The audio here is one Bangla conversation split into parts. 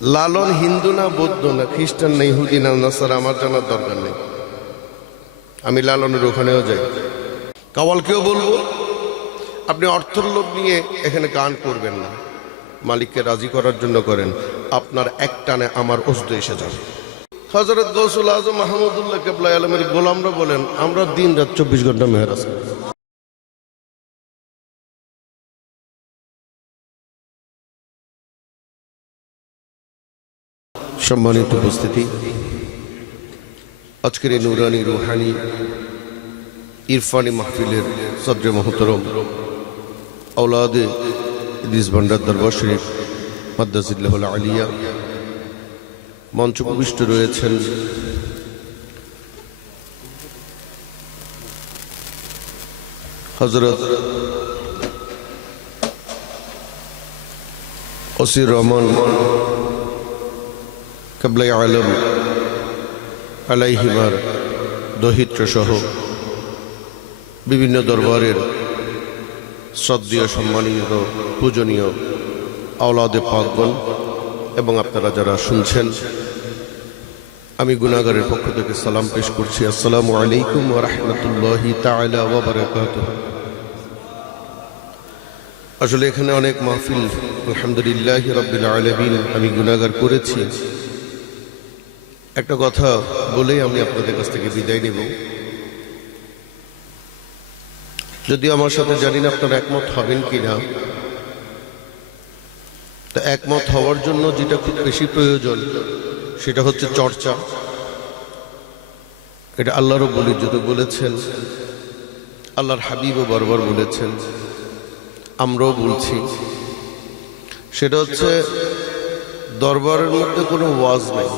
লালন হিন্দু না বৌদ্ধ না খ্রিস্টান না ইহুদি না নাসারা আমার জানার দরকার নেই। আমি লালনের ওখানেও যাই। কাওয়ালকেও বলবো আপনি অর্থের লোভ নিয়ে এখানে গান করবেন না, মালিককে রাজি করার জন্য করেন। আপনার এক টানে আমার ওজদ এসে যাবে। হযরত গৌসুল আজম মাহমুদুল্লাহ কেবলা আলমের গোলামরা বলেন আমরা দিন রাত 24 ঘন্টা মেহরাজ করি। সম্মানিত উপস্থিতি, আজকের এই নুরানি রুহানি ইরফানি মাহফিলের সদরে মোহতরম আওলাদে ইদ্রিস ভান্ডার দরবার শরীফ মাদ্দাজিল্লাহুল আলিয়া মঞ্চ উপবিষ্ট রয়েছেন হযরত ওসির রহমান কেবলাই আলম আলাইহিমার দহিত্র সহ বিভিন্ন দরবারের শ্রদ্ধেয় সম্মানিত পূজনীয় আওলাদে পাকগণ এবং আপনারা যারা শুনছেন, আমি গুনাহগারের পক্ষ থেকে সালাম পেশ করছি। আসসালামু আলাইকুম ওয়া রাহমাতুল্লাহি তাআলা ওয়া বারাকাতুহু। আসলে এখানে অনেক মাহফিল আলহামদুলিল্লাহি রাব্বিল আলামিন আমি গুনাহগার করেছি। একটা কথা বলেই আমি আপনাদের কাছ থেকে বিদায় নেব। যদি আমার সাথে জানি না আপনারা একমত হবেন কিনা, তা একমত হওয়ার জন্য যেটা খুব বেশি প্রয়োজন সেটা হচ্ছে চর্চা। এটা আল্লাহ রাব্বুল ইজ্জত বলেছেন, আল্লাহর হাবিবও বারবার বলেছেন, আমরাও বলছি। সেটা হচ্ছে দরবারের মধ্যে কোনো ওয়াজ নেই।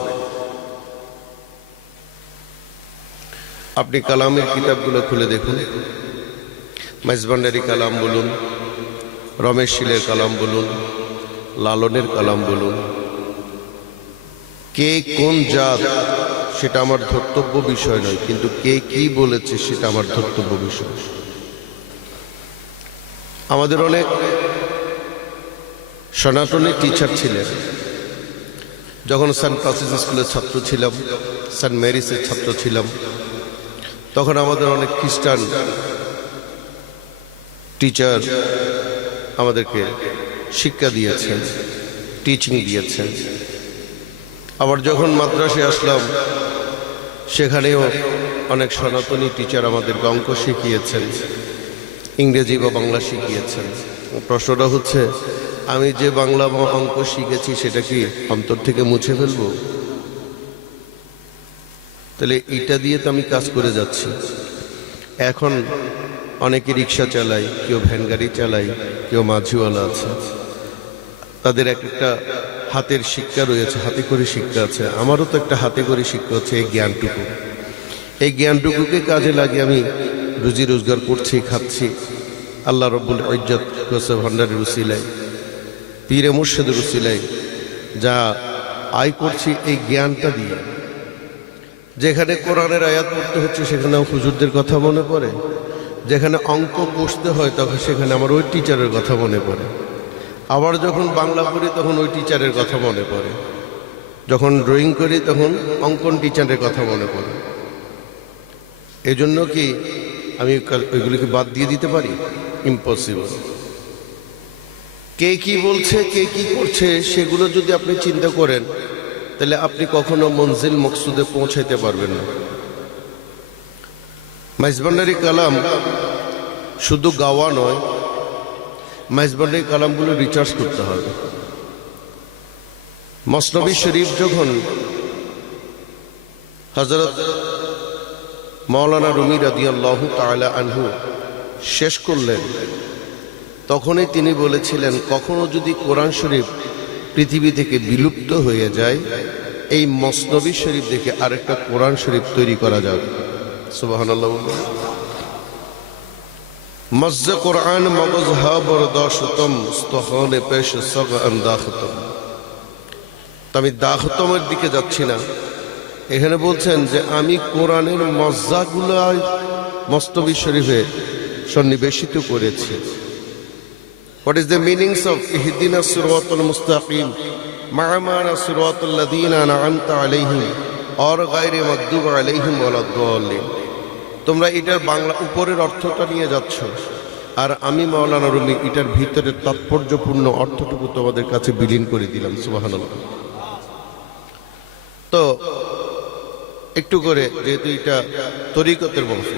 আপনি কালামের কিতাবগুলো খুলে দেখুন, মেজবান্ডারি কালাম বলুন, রমেশ শীলের কালাম বলুন, লালনের কালাম বলুন, কে কোন জাত সেটা আমার ধর্তব্য বিষয় নয়, কিন্তু কে কি বলেছে সেটা আমার ধর্তব্য বিষয়। আমাদের অনেক সনাতনী টিচার ছিলেন। যখন সেন্ট ফ্রান্সিস স্কুলের ছাত্র ছিলাম, সেন্ট মেরিসের ছাত্র ছিলাম, তখন আমাদের অনেক খ্রিস্টান টিচার আমাদেরকে শিক্ষা দিয়েছেন, টিচিং দিয়েছেন। আবার যখন মাদ্রাসায় আসলাম, সেখানেও অনেক সনাতনী টিচার আমাদেরকে অঙ্ক শিখিয়েছেন, ইংরেজি বা বাংলা শিখিয়েছেন। প্রশ্নটা হচ্ছে, আমি যে বাংলা বা অঙ্ক শিখেছি সেটা কি অন্তর থেকে মুছে ফেলবো? তাহলে এটা দিয়ে তো আমি কাজ করে যাচ্ছি। এখন অনেকে রিক্সা চালায়, কেউ ভ্যান গাড়ি চালায়, কেউ মাঝিওয়ালা আছে, তাদের একটা হাতের শিক্ষা রয়েছে, হাতে করে শিক্ষা আছে। আমারও তো একটা হাতে করে শিক্ষা হচ্ছে এই জ্ঞানটুকু। এই জ্ঞানটুকুকে কাজে লাগিয়ে আমি রুজি রোজগার করছি, খাচ্ছি। আল্লাহ রাব্বুল ইজ্জত গৌসে ভান্ডারের উসিলায়, পীরে মুর্শিদের উসিলায় যা আয় করছি এই জ্ঞানটা দিয়ে। যেখানে কোরআনের আয়াত পড়তে হচ্ছে সেখানে হুজুরদের কথা মনে পড়ে, যেখানে অঙ্ক কষতে হয় তখন সেখানে আমার ওই টিচারের কথা মনে পড়ে। আবার যখন বাংলা পড়ি তখন ওই টিচারের কথা মনে পড়ে, যখন ড্রয়িং করি তখন অঙ্কন টিচারের কথা মনে পড়ে। এই জন্য কি আমি ওইগুলিকে বাদ দিয়ে দিতে পারি? ইম্পসিবল। কে কি বলছে, কে কি করছে, সেগুলো যদি আপনি চিন্তা করেন তাহলে আপনি কখনো মঞ্জিল মকসুদে পৌঁছাইতে পারবেন না। মেজবান্ডারি কালাম শুধু গাওয়া নয়, মেজবান্ডারি কালামগুলো রিচার্জ করতে হবে। মসনবী শরীফ যখন হযরত মাওলানা রুমি রাদিয়াল্লাহু তাআলা আনহু শেষ করলেন, তখনই তিনি বলেছিলেন, কখনো যদি কোরআন শরীফ পৃথিবী থেকে বিলুপ্ত হয়ে যায়, এই মসনবী শরীফ দেখে আরেকটা কোরআন শরীফ তৈরি করা যাবে। সুবহানাল্লাহ। মজ্জে কোরআন মগজ হা বরদাশতম স্তহনে পেশ সব আন্দাখতম। আমি দাখতমের দিকে যাচ্ছি না, এখানে বলছেন যে আমি কোরআনের মজ্জাগুলো মসনবী শরীফে সন্নিবেশিত করেছি। What is the meanings of ইহদিনাস সিরাতাল মুস্তাকিম? মা'আনা সিরাতাল্লাযীনা আন'আমতা আলাইহিম আর গায়রি মাগদুবি আলাইহিম ওয়ালাদ-দাল্লিন। তোমরা এটার বাংলা উপরের অর্থটা নিয়ে যাচ্ছ, আর আমি মাওলানা রুমি এটার ভিতরের তাৎপর্যপূর্ণ অর্থটুকু তোমাদের কাছে বিলীন করে দিলাম। সুবহানাল্লাহ। তো একটু করে, যেহেতু এটা তরিকতের বংশ,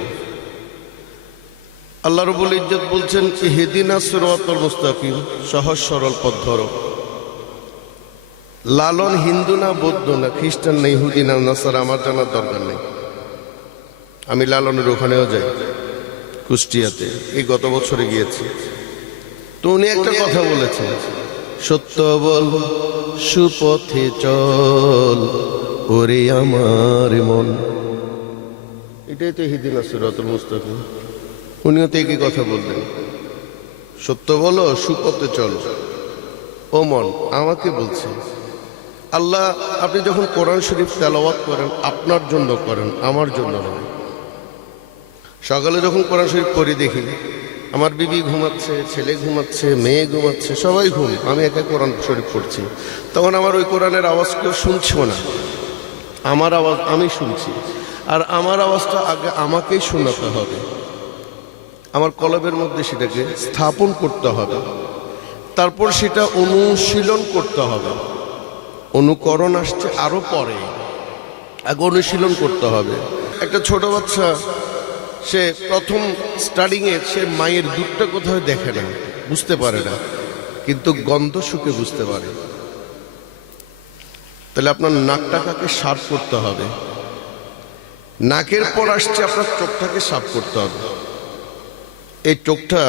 আল্লাহ রাব্বুল ইজ্জত বলছেন ইহদিনাস সিরাতাল মুস্তাকিম, সহজ সরল পথ ধরো। লালন হিন্দু না, বৌদ্ধ না, খ্রিস্টান না, ইহুদি না, নাসারা আমার জানার দরকার নেই। আমি লালনের ওখানেও যাই, কুষ্টিয়াতে, এই গত বছরে গিয়েছি। তো উনি একটা কথা বলেছেন, সত্য বল সুপথে চল ওরে আমার মন। এটাই তো ইহদিনাস সিরাতাল মুস্তাকিম। উনিও তো একই কথা বললেন, সত্য বলো সুপথে চল। ও মন, আমাকে বলছে আল্লাহ, আপনি যখন কোরআন শরীফ তেলাওয়াত করেন আপনার জন্য করেন, আমার জন্য নয়। সকালে যখন কোরআন শরীফ পড়ি দেখি আমার বিবি ঘুমাচ্ছে, ছেলে ঘুমাচ্ছে, মেয়ে ঘুমাচ্ছে, সবাই ঘুম, আমি একা কোরআন শরীফ পড়ছি। তখন আমার ওই কোরআনের আওয়াজ কেউ শুনছেও না, আমার আওয়াজ আমি শুনছি। আর আমার আওয়াজটা আগে আমাকেই শোনাতে হবে, আমার কলবের মধ্যে সেটাকে স্থাপন করতে হবে, তারপর সেটা অনুশীলন করতে হবে। অনুকরণ আসছে আরো পরে, আগে অনুশীলন করতে হবে। একটা ছোট বাচ্চা, সে প্রথম স্টার্টিংয়ে সে মায়ের দুধটা কোথাও দেখে না, বুঝতে পারে না, কিন্তু গন্ধ শুকে বুঝতে পারে। তাহলে আপনার নাকটাকে সাফ করতে হবে, নাকের পর আসছে আপনার চোখটাকে সাফ করতে হবে। এই চোখটা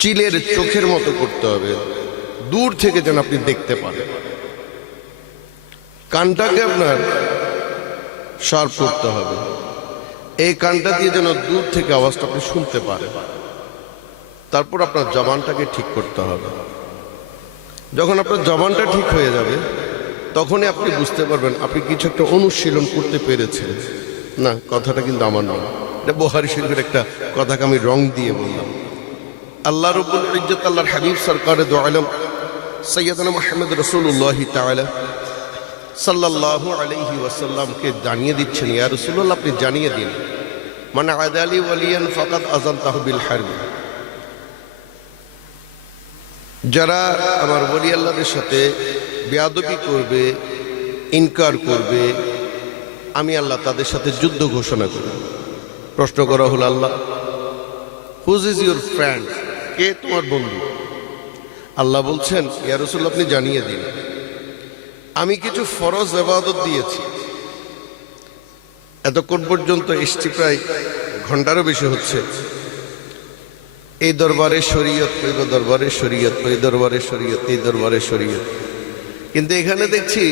চিলের চোখের মতো করতে হবে, দূর থেকে যেন আপনি দেখতে পারেন। কানটাকে আপনার শার্প করতে হবে, এই কানটা দিয়ে যেন দূর থেকে আওয়াজটা আপনি শুনতে পারেন। তারপর আপনার জবানটাকে ঠিক করতে হবে। যখন আপনার জবানটা ঠিক হয়ে যাবে তখনই আপনি বুঝতে পারবেন আপনি কিছু একটা অনুশীলন করতে পেরেছেন। না, কথাটা কিন্তু আমার নয়, এটা বুখারী শরীফের একটা কথাকে আমি রং দিয়ে বললাম। আল্লাহ রাব্বুল ইজ্জত আল্লাহর হাবিব সরকারে দু আলম সৈয়দনা মুহাম্মদ রাসূলুল্লাহ তাআলা সাল্লাল্লাহু আলাইহি ওয়াসাল্লামকে জানিয়ে দিচ্ছেন, ইয়া রাসূলুল্লাহ আপনি জানিয়ে দিন, মান আদালি ওয়ালিয়ান ফাকাদ আযানতাহু বিল হারব। যারা আমার ওলি আল্লাহদের সাথে বেয়াদবি করবে, ইনকার করবে, আমি আল্লাহ তাদের সাথে যুদ্ধ ঘোষণা করি। প্রশ্ন করা হলো, আল্লাহ হুজ ইজ ইউর ফ্রেন্ড, কে তোমার বন্ধু? আল্লাহ বলছেন, ইয়া রাসূলুল্লাহ আপনি জানিয়ে দিন, আমি কিছু ফরজ ইবাদত দিয়েছি। এতক্ষণ পর্যন্ত এসছি প্রায় ঘন্টারও বেশি হচ্ছে, এই দরবারে শরীয়ত, ওই দরবারে শরীয়ত, ওই দরবারে শরীয়ত, এই দরবারে শরীয়ত। কিন্তু এখানে দেখছি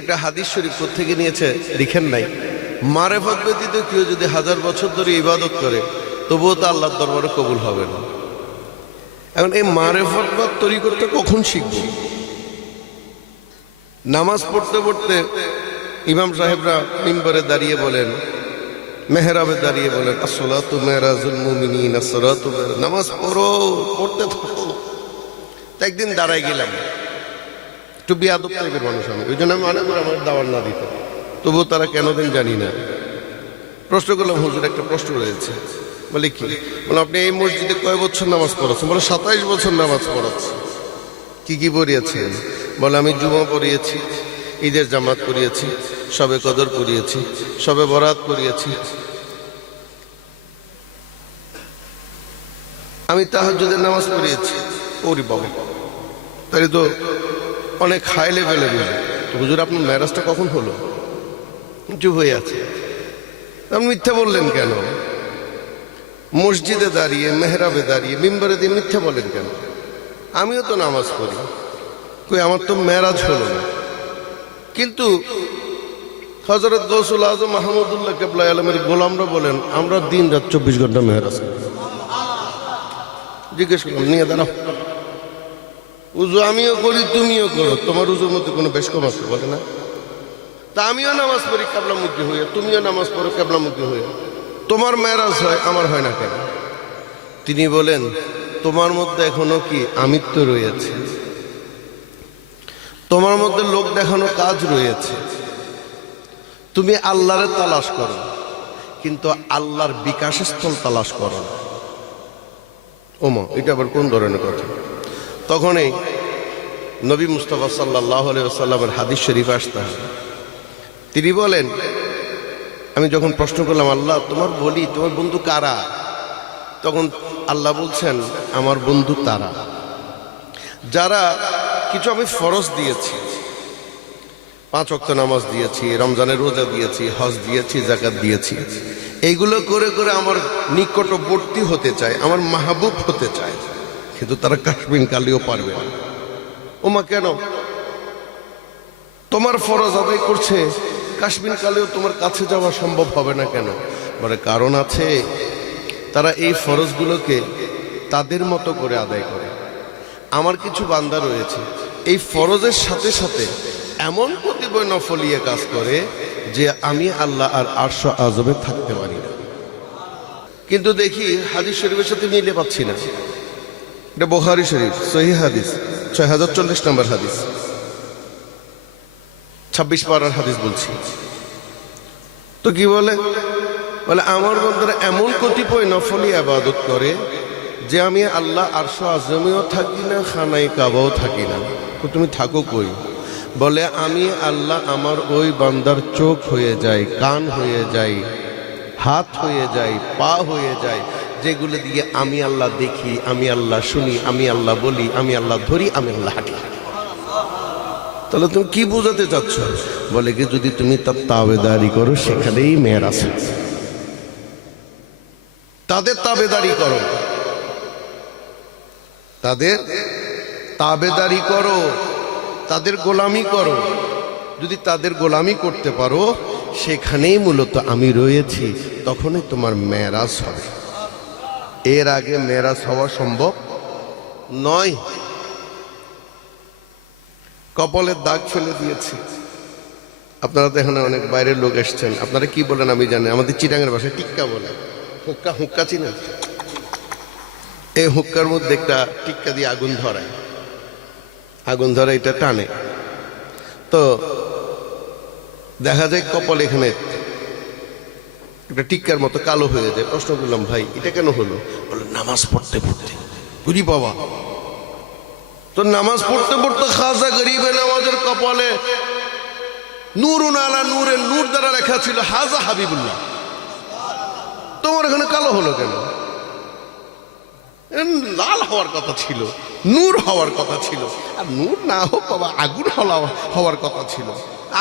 একটা হাদিস শরীফ কোত্থেকে নিয়েছে লিখেন নাই, মারেফত ব্যতীত কেউ যদি 1000 বছর ধরে ইবাদত করে তবুও তা আল্লাহর দরবারে কবুল হবে না। এখন এই মারেফত বা তরিকতটা কখন শিখব? নামাজ পড়তে পড়তে ইমাম সাহেবরা মিম্বরে দাঁড়িয়ে বলেন, মেহরাবে দাঁড়িয়ে বলেন, আসসালাতু মেহরাজুল মুমিনিন, আসসালাতু, নামাজ পড়ো, পড়তে থাকো। একদিন দাঁড়াই গেলাম, একটু বিয়াদব টাইপের মানুষ আমি, ওই জন্য আমি মনে করি আমার দাওয়াত না দিতে, তবুও তারা কেন দেন জানি না। প্রশ্ন করলাম, হুজুর একটা প্রশ্ন রয়েছে। বলে কি? বলে আপনি এই মসজিদে কয় বছর নামাজ পড়াচ্ছেন? বলে 27 বছর নামাজ পড়াচ্ছি। কি কি পড়িয়েছেন? বলে আমি জুমা পড়িয়েছি, ঈদের জামাত পড়িয়েছি, শবে কদর পড়িয়েছি, শবে বরাত পড়িয়েছি, আমি তাহাজ্জুদের নামাজ পড়িয়েছি। ওরে বাবা, তাহলে তো অনেক হাই লেভেলে গেল। তো হুজুর আপনার মেরাজটা কখন হলো? চুপ হয়ে আছে। আপনি মিথ্যা বললেন কেন? মসজিদে দাঁড়িয়ে, মেহরাবে দাঁড়িয়ে, মিম্বরে দিয়ে মিথ্যা বলেন কেন? আমিও তো নামাজ পড়ি, কই আমার তো মেরাজ হলো না। কিন্তু হযরত গৌসুল আজম মাহমুদুল্লাহ কেবলা আলমের গোলামরা বলেন, আমরা দিন রাত 24 ঘন্টা মেহরাজ করি। জিজ্ঞেস করলাম, নিয়ে দাঁড়াও, উজু আমিও করি, তুমিও করো, তোমার উজুর মধ্যে কোনো বেশ কম আছে? বলে না। তা আমিও নামাজ পড়ি কেবলামুখী হয়ে, তুমিও নামাজ পড়ো কেবলামুখী হয়ে, তোমার মেরাজ হয়, আমার হয় না কেন? তিনি বলেন, তোমার মধ্যে এখনো কি আমিত্ব রয়েছে। তোমার মধ্যে লোক দেখানো কাজ রয়েছে, তুমি আল্লাহরে তালাশ করো, কিন্তু আল্লাহর বিকাশের স্থল তালাশ করো না। ওমা, এটা আবার কোন ধরনের কথা? তখনই নবী মুস্তাফা সাল্লাল্লাহু আলাইহি ওয়াসাল্লামের হাদিস শরীফ আসতে হয়। তিনি বলেন, আমি যখন প্রশ্ন করলাম, আল্লাহ তোমার বন্ধু কারা? তখন আল্লাহ বলছেন, আমার বন্ধু তারা যারা কিছু আমি ফরজ দিয়েছি, 5 ওয়াক্ত নামাজ দিয়েছি, রমজানের রোজা দিয়েছি, হজ দিয়েছি, যাকাত দিয়েছি, এইগুলো করে করে আমার নিকটবর্তী হতে চায়, আমার মাহবুব হতে চায়, কিন্তু তারা কাশ্মীর কালিও পারবে না। ওমা, কেন? তোমার ফরজ আদায় করছে, কাশ্মীর কালেও তোমার কাছে যাওয়া সম্ভব হবে না কেন? বলে, কারণ আছে, তারা এই ফরজগুলোকে তাদের মতো করে আদায় করে। আমার কিছু বান্দা রয়েছে, এই ফরজের সাথে সাথে এমন প্রতিবয় নফলিয়ে কাজ করে যে আমি আল্লাহ আর আরশ আযমে থাকতে পারি না, কিন্তু দেখি হাদিস শরীফের সাথে মিলে পাচ্ছি না। এটা বুখারী শরীফ সহিহ হাদিস 6040 নম্বর হাদিস, 26 পারার হাদিস বলছি। তো কি বলে? বলে, আমার বন্ধুরা এমন কতিপয় নফলি ইবাদত করে যে আমি আল্লাহ আরশ আযমেও থাকি না, খানায় কাবাও থাকি না। তো তুমি থাকো কই? বলে, আমি আল্লাহ আমার ওই বান্দার চোখ হয়ে যায়, কান হয়ে যায়, হাত হয়ে যায়, পা হয়ে যায়, যেগুলো দিয়ে আমি আল্লাহ দেখি, আমি আল্লাহ শুনি, আমি আল্লাহ বলি, আমি আল্লাহ ধরি, আমি আল্লাহ হাঁটি। তাহলে তুমি কি বোঝাতে চাচ্ছ? বলে কি, যদি তুমি তার তাবেদারি করো, সেখানেই মেয়ের আছে, তাদের তাবেদারি করো, তাদের তাবেদারি করো, তাদের গোলামি করো। যদি তাদের গোলামি করতে পারো, সেখানেই মূলত আমি রয়েছি, তখনই তোমার মেরাজ হবে। এর আগে মেরাজ হওয়া সম্ভব নয়। কপালের দাগ ফেলে দিয়েছি। আপনারা তো এখানে অনেক বাইরের লোক এসছেন, আপনারা কি বলেন আমি জানি, আমাদের চিটাঙের ভাষায় টিক্কা বলে। হুক্কা, হুক্কা চিনেন? এই হুক্কার মধ্যে একটা টিক্কা দিয়ে আগুন ধরায়, আগুন ধরে এটা টানে, তো দেখা যায় কপাল এখানে একটা টিক্কার মতো কালো হয়ে যায়। প্রশ্ন করলাম, ভাই এটা কেন হলো? বলে, নামাজ পড়তে পড়তে। বুঝি বাবা, তো নামাজ পড়তে পড়তে খাজা গরিবে নওয়াজের কপালে নূরুন আলা নূরে নূর দ্বারা লেখা ছিল হাজা হাবিবুল্লাহ, তোমার এখানে কালো হলো কেন? লাল হওয়ার কথা ছিল, নূর হওয়ার কথা ছিল। আর নূর না হোক বাবা, আগুন হওয়ার কথা ছিল।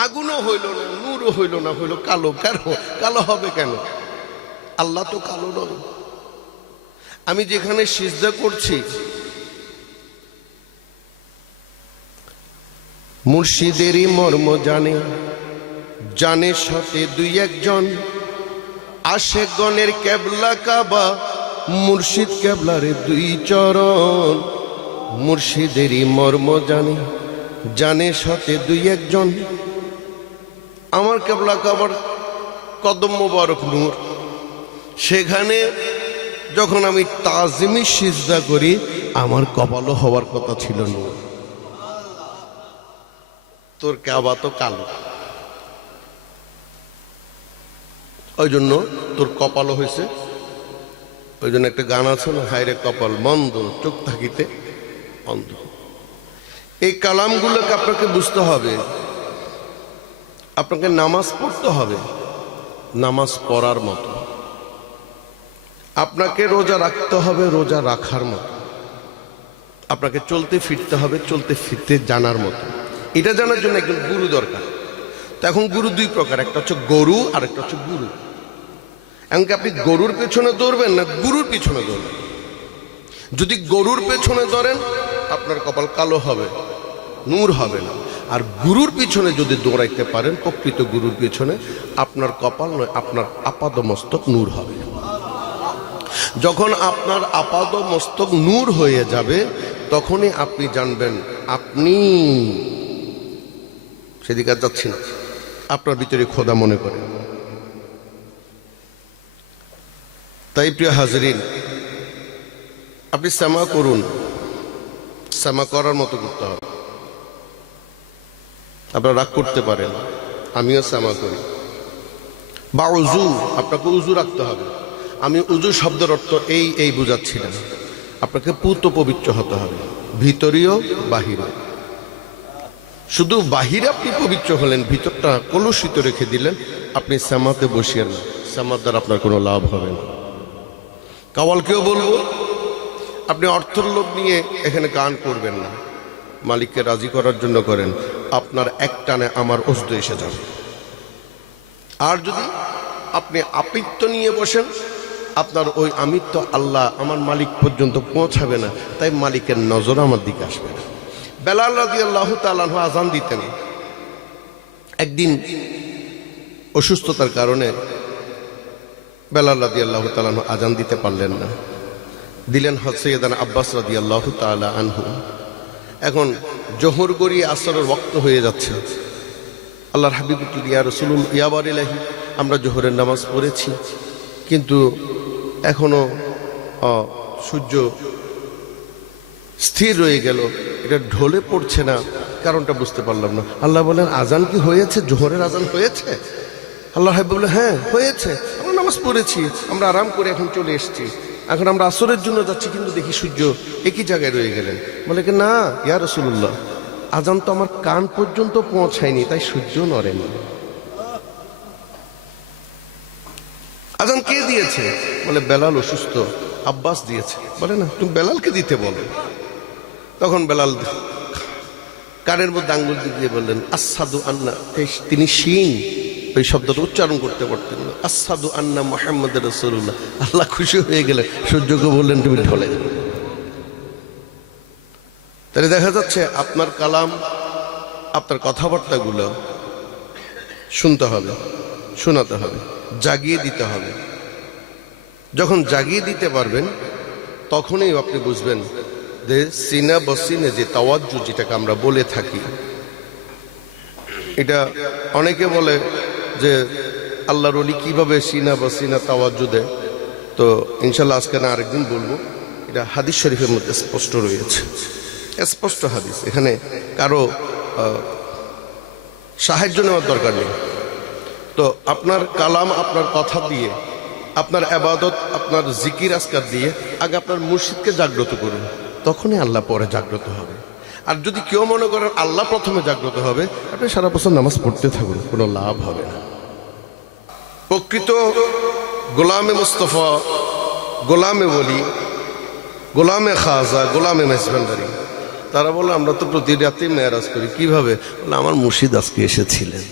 আগুনও হইল না, নূরও হইল না, হইল কালো। কেন কালো হবে? কেন? আল্লাহ তো কালো নয়। আমি যেখানে সিজদা করছি, মুর্শিদেরই মর্ম জানে, জানে সাথে 2-1 জন। আশেকগণের কেবলা কাবা, মুর্শিদ কেবলারে 2 চরণ। মুর্শিদেরই মর্ম জানে, জানে সাথে 2-1 জন। আমার কেবলা কাবার কদম মোবারক নূর, সেখানে যখন আমি তাজিমি সিজদা করি, আমার কপালও হওয়ার কথা ছিল নূর। তোর কাবা তো কালো, ওই জন্য তোর কপালও হয়েছে। ওই জন্য একটা গান আছে না, হায়রে কপাল মন্দ, চোখ থাকিতে অন্ধ। এই কালামগুলোকে আপনাকে বুঝতে হবে। আপনাকে নামাজ পড়তে হবে নামাজ পড়ার মতো, আপনাকে রোজা রাখতে হবে রোজা রাখার মতো, আপনাকে চলতে ফিরতে হবে চলতে ফিরতে জানার মতো। এটা জানার জন্য একজন গুরু দরকার। তো এখন গুরু 2 প্রকার, একটা হচ্ছে গরু আর একটা হচ্ছে গুরু। এমনকি আপনি গরুর পেছনে দৌড়বেন না গুরুর পিছনে দৌড়বেন। যদি গরুর পেছনে ধরেন, আপনার কপাল কালো হবে, নূর হবে না। আর গুরুর পিছনে যদি দৌড়াইতে পারেন, প্রকৃত গুরুর পিছনে, আপনার কপাল নয়, আপনার আপাদ মস্তক নূর হবে। যখন আপনার আপাদ মস্তক নূর হয়ে যাবে, তখনই আপনি জানবেন আপনি সেদিকে যাচ্ছেন, আপনার ভিতরে খোদা মনে করে। তাই প্রিয় হাজরিন, আপনি সামা করুন, সামা করার মতো করতে হবে। আপনারা রাগ করতে পারেন, আমিও সামা করি। বা উজু, আপনাকে উজু রাখতে হবে। আমি উজু শব্দের অর্থ এই বুঝাচ্ছি না, আপনাকে পূত পবিত্র হতে হবে, ভিতরীয় বাহিরে। শুধু বাহিরে আপনি পবিত্র হলেন, ভিতরটা কলুষিত রেখে দিলেন, আপনি সামাতে বসিয়েন না, সামার দ্বারা আপনার কোনো লাভ হবে না। কাওয়ালকেও বলবো, আপনি অর্থের লোভ নিয়ে এখানে গান করবেন না, মালিককে রাজি করার জন্য করেন, আপনার এক টানে আমার অস্ত এসে যাবে। আর যদি আপনি আমিত্ব নিয়ে বসেন, আপনার ওই আমিত্ব আল্লাহ আমার মালিক পর্যন্ত পৌঁছাবে না, তাই মালিকের নজর আমার দিকে আসবে না। বেলাল রাদিয়াল্লাহু তাআলা আনহু আযান দিতেন। একদিন অসুস্থতার কারণে বেলাল রাদিয়াল্লাহু তাআলা আনহু আযান দিতে পারলেন না, দিলেন সৈয়দানা আব্বাস রাদিয়াল্লাহু তাআলা আনহু। এখন জোহর গড়িয়ে আসরের ওয়াক্ত হয়ে যাচ্ছে। আল্লাহর হাবিব ইয়া রাসূলুল্লাহ ইয়া বারিলাহি, আমরা জোহরের নামাজ পড়েছি, কিন্তু এখনো সূর্য স্থির রয়ে গেল, এটা ঢলে পড়ছে না, কারণটা বুঝতে পারলাম না। আল্লাহ বলেন, আজান কি হয়েছে? জোহরের আজান হয়েছে? আল্লাহ হাবিব বলে, হ্যাঁ হয়েছে, আমরা নামাজ পড়েছি, আমরা আরাম করে এখন চলে এসেছি, এখন আমরা আসরের জন্য যাচ্ছি, কিন্তু দেখি সূর্য একই জায়গায় রয়ে গেলেন। বলে কি, না ইয়া রাসূলুল্লাহ, আজান তো আমার কান পর্যন্ত পৌঁছায়নি, তাই সূর্য নড়েনি। আজান কে দিয়েছে? বলে বেলাল অসুস্থ, আব্বাস দিয়েছে। বলে না, তুমি বেলালকে দিতে বলো। তখন বেলাল কানের মধ্যে আঙ্গুল দিয়ে বললেন, আসাদু আন্না, তিনি শিন ওই শব্দটা উচ্চারণ করতে পারতেন না, আসাদু আন্না মুহাম্মদ রাসূলুল্লাহ। আল্লাহ খুশি হয়ে গেলেন, সূর্যকে বললেন, তুমি ঢলে। তাহলে দেখা যাচ্ছে আপনার কালাম, আপনার কথাবার্তাগুলো শুনতে হবে, শোনাতে হবে, জাগিয়ে দিতে হবে। যখন জাগিয়ে দিতে পারবেন, তখনই আপনি বুঝবেন যে সিনা বসিনে যে তাওয়াজ্জু, যেটাকে আমরা বলে থাকি, এটা অনেকে বলে যে আল্লাহর ওলি কিভাবে সিনা বসিনা তাওয়াজ্জু দেয়। তো ইনশাল্লাহ আজকে না আরেকদিন বলবো। এটা হাদিস শরীফের মধ্যে স্পষ্ট রয়েছে, স্পষ্ট হাদিস, এখানে কারো সাহায্য নেওয়ার দরকার নেই। তো আপনার কালাম, আপনার কথা দিয়ে, আপনার ইবাদত, আপনার জিকির আজকার দিয়ে আগে আপনার মুর্শিদকে জাগ্রত করুন, তখনই আল্লাহ পরে জাগ্রত হবে। আর যদি কেউ মনে করেন আল্লাহ প্রথমে জাগ্রত হবে, আপনি সারা বছর নামাজ পড়তে থাকুন, কোনো লাভ হবে না। প্রকৃত গোলামে মুস্তফা, গোলামে ওলি, গোলামে খাজা, গোলামে মেজবান্ডারি, তারা বলে আমরা তো প্রতি রাতে মেরাজ করি। কিভাবে? বলে আমার মুর্শিদ আজকে এসেছিলেন,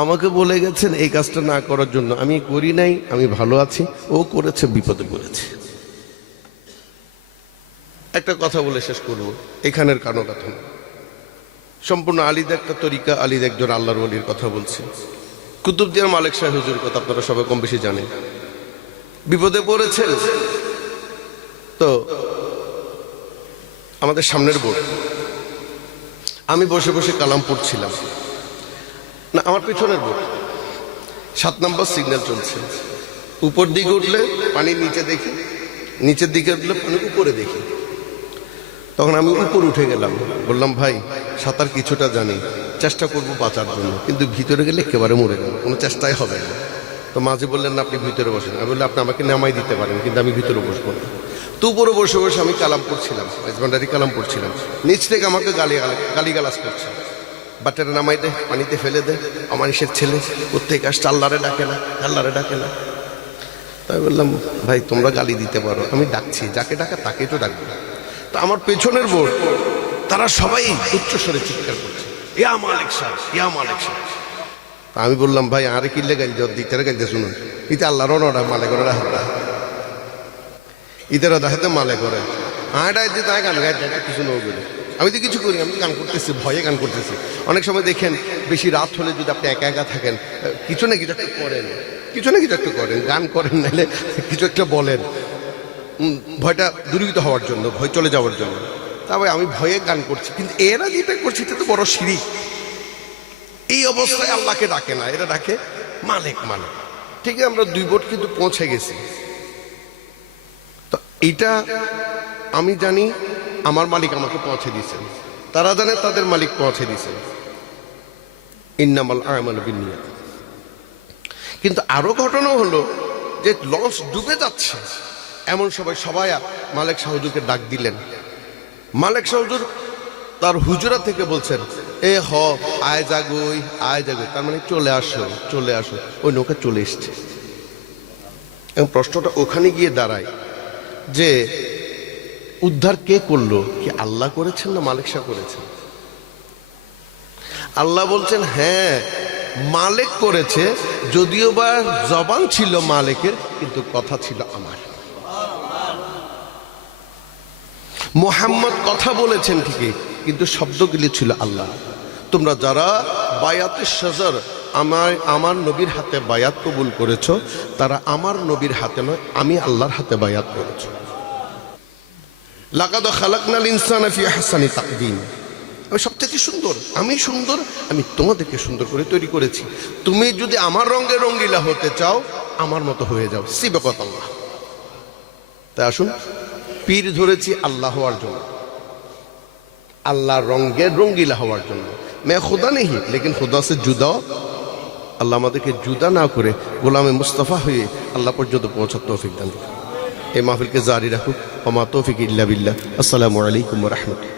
আমাকে বলে গেছেন এই কাজটা না করার জন্য, আমি করি নাই, আমি ভালো আছি, ও করেছে, বিপদে পড়েছে। একটা কথা বলে শেষ করব, এখানের কানো কথা সম্পূর্ণ আলিদ একটা তরিকা, আলিদ একজন আল্লাহর ওলির কথা বলছি। কুতুবদিয়া মালিক শাহ হুজুরের কথা আপনারা সবাই কম বেশি জানেন। বিপদে পড়েছেন, তো আমাদের সামনের বোর্ড, আমি বসে বসে কালাম পড়ছিলাম, না আমার পিছনের বোর্ড 7 নম্বর সিগন্যাল চলছে, উপর দিকে উঠলে পানি নিচে দেখি, নিচের দিকে উঠলে পানি উপরে দেখি। তখন আমি উপর উঠে গেলাম, বললাম ভাই সাঁতার কিছুটা জানি, চেষ্টা করবো বাঁচার জন্য, কিন্তু ভিতরে গেলে একেবারে মরে গেল, কোনো চেষ্টাই হবে না। তো মাঝে বললেন না আপনি ভিতরে বসেন, আমি বললাম আপনি আমাকে নামাই দিতে পারেন, কিন্তু আমি ভিতরে বসবো না। তো উপরে বসে বসে আমি কালাম পড়ছিলাম, মেজবান্ডারি কালাম পড়ছিলাম, নিচ থেকে আমাকে গালিগালাজ করছে, বাটারে নামাই দে, পানিতে ফেলে দে, অমানুষের ছেলে, প্রত্যেক আসছে, আল্লাহরে ডাকে না, আল্লাহরে ডাকে না। তাই বললাম ভাই তোমরা গালি দিতে পারো, আমি ডাকছি, যাকে ডাকা তাকেই তো ডাকবে। তা আমার পেছনের বোর্ড তারা সবাই উচ্চস্বরে চিৎকার করছে, ইয়া মালিক সাহেব, ইয়া মালিক সাহেব। আমি বললাম ভাই আরে কিনলে গাইল দিতে গাইতে শুনুন, ইতে আল্লাহরও নড়া মালে করে রাখা, ইতেরা দেখাতে মালে করে আয়টাই যে তাই গান গাইতে কিছু নয় বলে। আমি তো কিছু করি, আমি তো গান করতেছি, ভয়ে গান করতেছি। অনেক সময় দেখেন বেশি রাত হলে যদি আপনি একা একা থাকেন, কিছু না কিছু একটা করেন, কিছু না কিছু একটা করেন, গান করেন, নাহলে কিছু একটা বলেন, ভয়টা দূরীভূত হওয়ার জন্য, ভয় চলে যাওয়ার জন্য। তারপরে আমি ভয়ে গান করছি, কিন্তু এরা যেটা করছে এটা তো বড় শিরিক। এই অবস্থায় আল্লাহকে ডাকে না, এরা ডাকে মালিক মালিক। ঠিক আছে, আমরা 2 বোর্ড কিন্তু পৌঁছে গেছি। তো এইটা আমি জানি আমার মালিক আমাকে পৌঁছে দিয়েছেন, তারা জানে তাদের মালিক পৌঁছে দিয়েছেন। ইন্নামাল আমালু বিন্নিয়াত। কিন্তু আরো ঘটনা হলো যে লঞ্চ ডুবে যাচ্ছে, এমন সবাই মালেক শাহ হুজুরকে ডাক দিলেন। মালেক শাহ হুজুর তার হুজুরা থেকে বলছেন, এ হ আয় জাগই, তার মানে চলে আসো। ওই নৌকা চলে এসছে। এবং প্রশ্নটা ওখানে গিয়ে দাঁড়ায় যে উদ্ধার কে করলো? কি আল্লাহ করেছেন না মালেক শাহ করেছেন? আল্লাহ বলছেন হ্যাঁ মালেক করেছে, যদিও বা জবান ছিল মালেকের, কিন্তু কথা ছিল আমার। মুহাম্মদ কথা বলেছেন ঠিকই, কিন্তু শব্দগুলি ছিল আল্লাহ। তোমরা যারা বায়াতে শাজার আমার নবীর হাতে বায়াত কবুল করেছো, তারা আমার নবীর হাতে নয়, আমি আল্লাহর হাতে বায়াত করেছো। লাকাদ খালাকনাল ইনসানা ফি আহসানি তাকওয়িম। আমি সবচেয়ে সুন্দর, আমি তোমাদেরকে সুন্দর করে তৈরি করেছি। তুমি যদি আমার রঙে রঙ্গিলা হতে চাও, আমার মতো হয়ে যাও। সিবাকাত আল্লাহ। তাই আসুন, পীর ধরেছি আল্লাহ হওয়ার জন্য, আল্লাহ রঙের রঙ্গিলা হওয়ার জন্য। मैं खुदा नहीं लेकिन खुदा से जुदा। আল্লাহ আমাদেরকে জুদা না করে গোলামে মুস্তাফা হয়ে আল্লাহ পর্যন্ত পৌঁছার তৌফিক দান করুন। এই মাহফিলকে জারি রাখুক। ওমা তৌফিক ইল্লা বিল্লাহ। আসসালামু আলাইকুম ওয়া রাহমাতুল্লাহ।